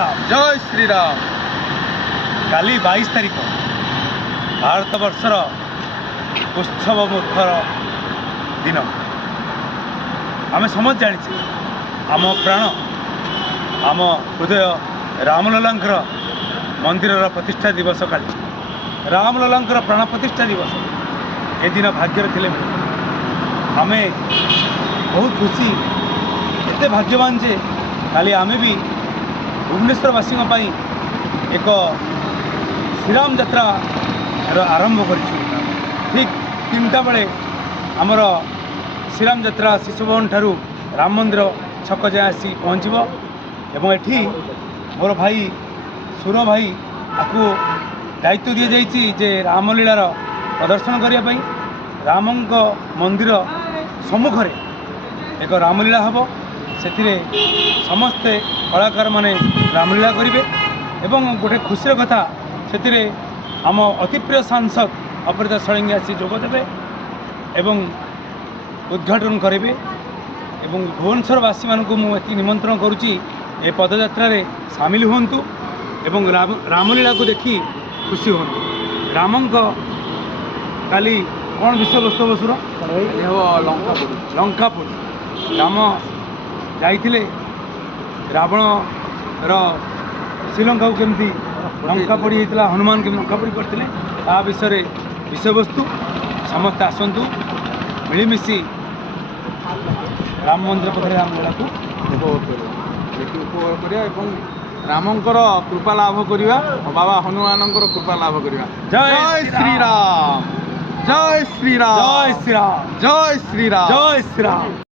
श्रीराम। जय श्रीराम। काली 22 तारीख भारत वर्षर उत्सव मुखर दिन। आम समझ जानी आम प्राण आम हृदय रामललांकर मंदिर प्रतिष्ठा दिवस काली रामललांकर प्राण प्रतिष्ठा दिवस ए दिन भाग्य थे आम बहुत खुशी एते भाग्यवान जे काली आमे भी भुवनेश्वरवासी एक श्रीराम यात्रा आरंभ कर ठीक 3टा बेले आमर श्रीराम यात्रा शिशु भवन ठारू राम मंदिर छक जाए आसी पहुँचब एवं एठी मोर भाई सुर भाई आपको दायित्व दी जाइए जे रामलीलार प्रदर्शन करने रामंक मंदिर सम्मुखरे एक रामलीला हम से समस्ते कलाकार माने रामलीला करेंगे एवं गोटे खुशी कथा से आम अति प्रिय सांसद अपराजिता षडंगी आसी जोगदेवे एवं उद्घाटन करेंगे एवं भुवनेश्वरवासी मानक मुझे निमंत्रण करुच्ची ए पदयात्रा सामिल हूँ एवं रामलीला को देखी खुशी हूँ। रामंक काली कौन विषय वस्तु बसुर लंकापुर राम जाइए रावण श्रीलंका को केमती लंका पड़ी होता हनुमान केमती लंका पड़ी करते ता विषय विषय वस्तु समस्ते आसतु मिलमिशि राम मंदिर पाखे रामलीला को उपभोग करिया एवं रामंकर कृपा लाभ करिया बाबा हनुमानंकर कृपा लाभ करिया। जय श्रीराम। जय श्रीराम। जय श्रीराम। जय श्रीराम। जय श्रीराम।